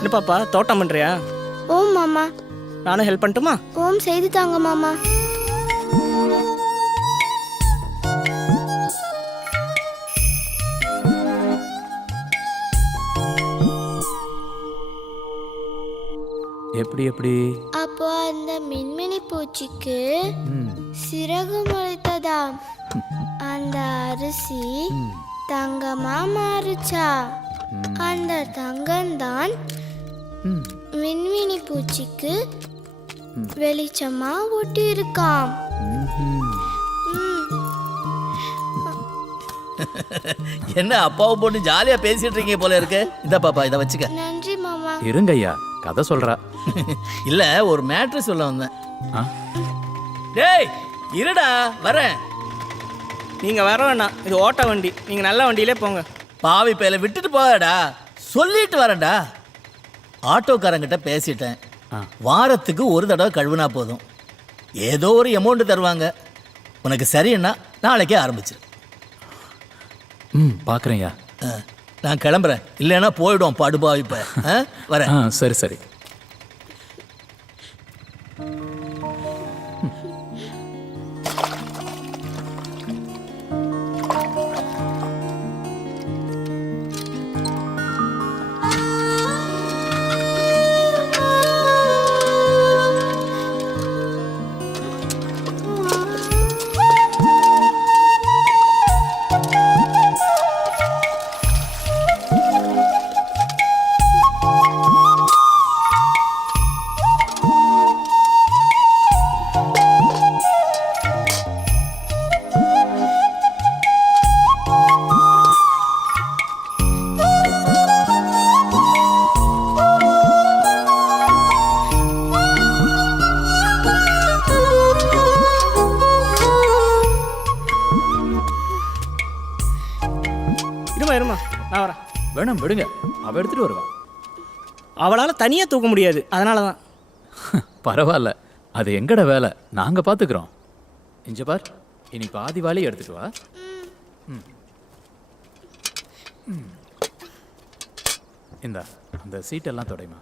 என்ன பாப்பா தோட்டம் பண்றியா? ஓம் மாமா. நானும் ஹெல்ப் பண்ணட்டுமா? ஓம் செய்து தாங்க மாமா. எப்படி எப்படி? அப்போ அந்த மின்மினி பூச்சிக்கு சிறகு முளைத்ததாம். அந்த அரிசி தங்கமா மாறுச்சா. அந்த தங்கம்தான் மின்மினி பூச்சிக்கு வெளிச்சமா ஒட்டி இருக்காம். என்ன அப்பாவை போட்டு ஜாலியா பேசிட்டு இருக்கீங்க போல இருக்கு. இந்த பாப்பா இதை வச்சுக்க. நன்றி மாமா. இருங்க ஐயா, கதை சொல்றா. இல்ல ஒரு மேட்ரு சொல்ல வந்தேன். ஆ? டேய் இருடா வரேன். நீங்க வர வேணாம், இது ஓட்ட வண்டி. நீங்க நல்ல வண்டியிலே போங்க. பாவி பேல விட்டுட்டு போகடா. சொல்லிட்டு வரேன்டா. ஆட்டோக்காரங்கிட்ட பேசிட்டேன். வாரத்துக்கு ஒரு தடவை கழுவுனா போதும். ஏதோ ஒரு அமௌண்ட் தருவாங்க. உனக்கு சரின்னா நாளைக்கே ஆரம்பிச்சிரு. பார்க்குறேன் ஐயா. நான் கிளம்புறேன், இல்லைன்னா போயிடும் படுபா. இப்போ வரேன். சரி சரி. இருமா நான் வரேன். வேணாம் விடுங்க, அவ எடுத்துட்டு வருவா. அவளால் தனியாக தூக்க முடியாது, அதனால தான். பரவாயில்ல, அது எங்கட வேலை, நாங்க பார்த்துக்கிறோம். இங்க பார், இனி பாதி வாளி எடுத்துட்டு வா. இந்தா அந்த சீட்டெல்லாம் தொடைமா.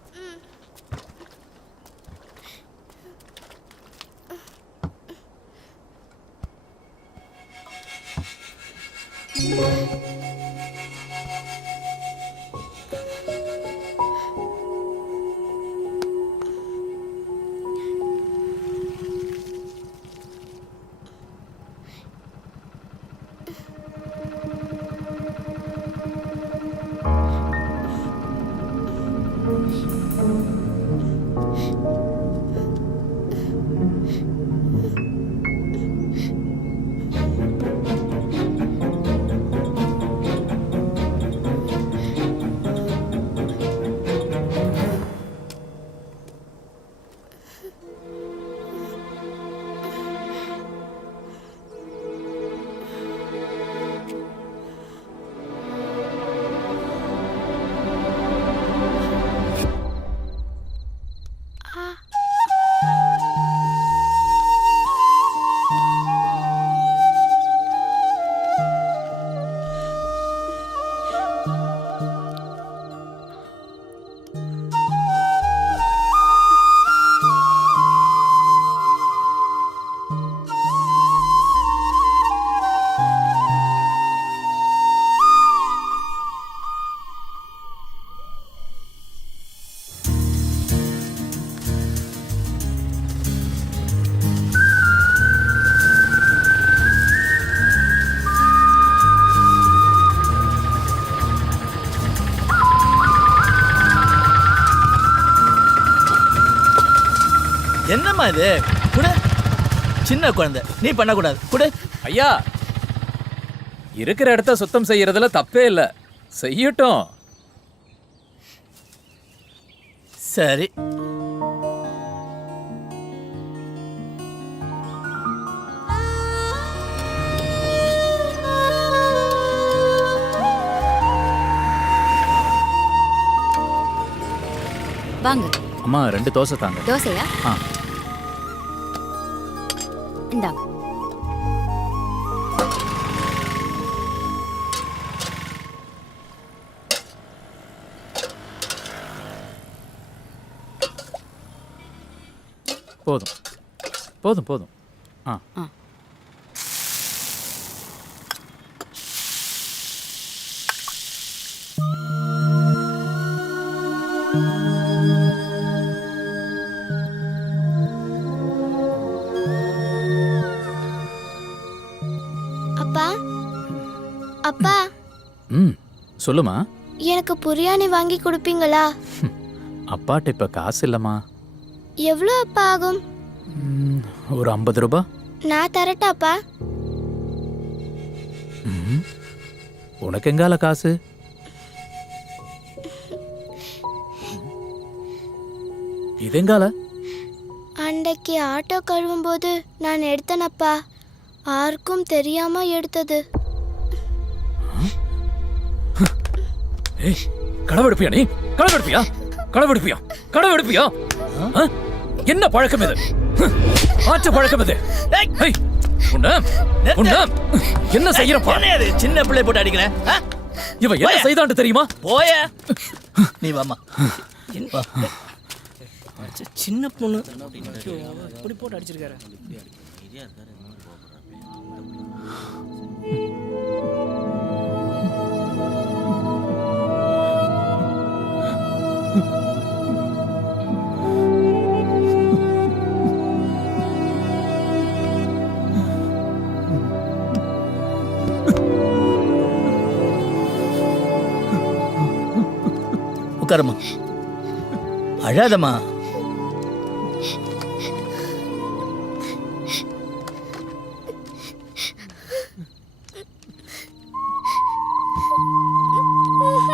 என்னம்மா இது? குடு. சின்ன குழந்தை, நீ பண்ணக்கூடாது. குடு. ஐயா, இருக்கிற இடத்த சுத்தம் செய்யறதுல தப்பே இல்லை, செய்யட்டும். சரி. வாங்க. அம்மா 2 தோசை தாங்க. தோசையா? இந்தாங்க. போதும் போதும் போதும். ஆ அப்பா அப்பா ம் சொல்லுமா. எனக்கு பிரியாணி வாங்கி கொடுப்பீங்களா? அப்பாட்ட இப்போ காசு இல்லைம்மா. எவ்வளோ அப்பா ஆகும்? ஒரு 50 ரூபா. நான் தரட்டாப்பா? உனக்கு எங்கால காசு? இதெங்கால? அன்றைக்கு ஆட்டோ கழுவும் போது நான் எடுத்தனப்பா. யாருக்கும் தெரியாம எடுத்தது. ஏய், களவெடுப்பியா நீ? களவெடுப்பியா? களவெடுப்பியா? களவெடுப்பியா? என்ன பழக்கம் இது? ஆற்று பழக்கம் இது. ஏய், என்ன செய்யறப்பா? சின்ன பிள்ளை போட்டு அடிக்கிற இவ என்ன செய்தான்னு தெரியுமா? போய நீ வாமா. சின்ன பொண்ணு இப்படி போட்டு அடிச்சிருக்காரு. உட்காரம்மா, அழாதம்மா.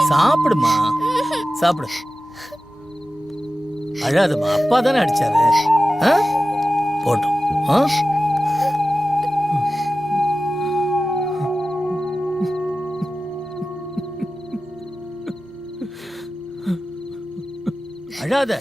சாப்பிடுமா, சாப்பிடு. அழாதம்மா, அப்பா தானே அடிச்சாரு. போட்டோம். அழாத.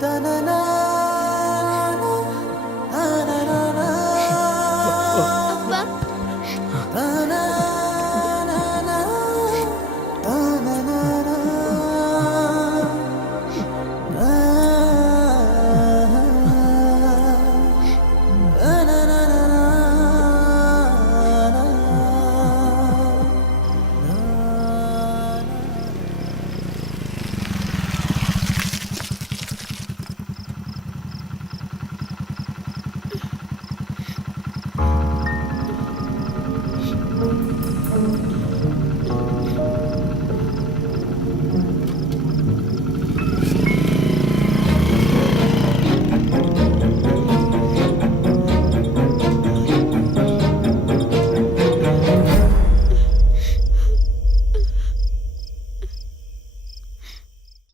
Ta-na-na.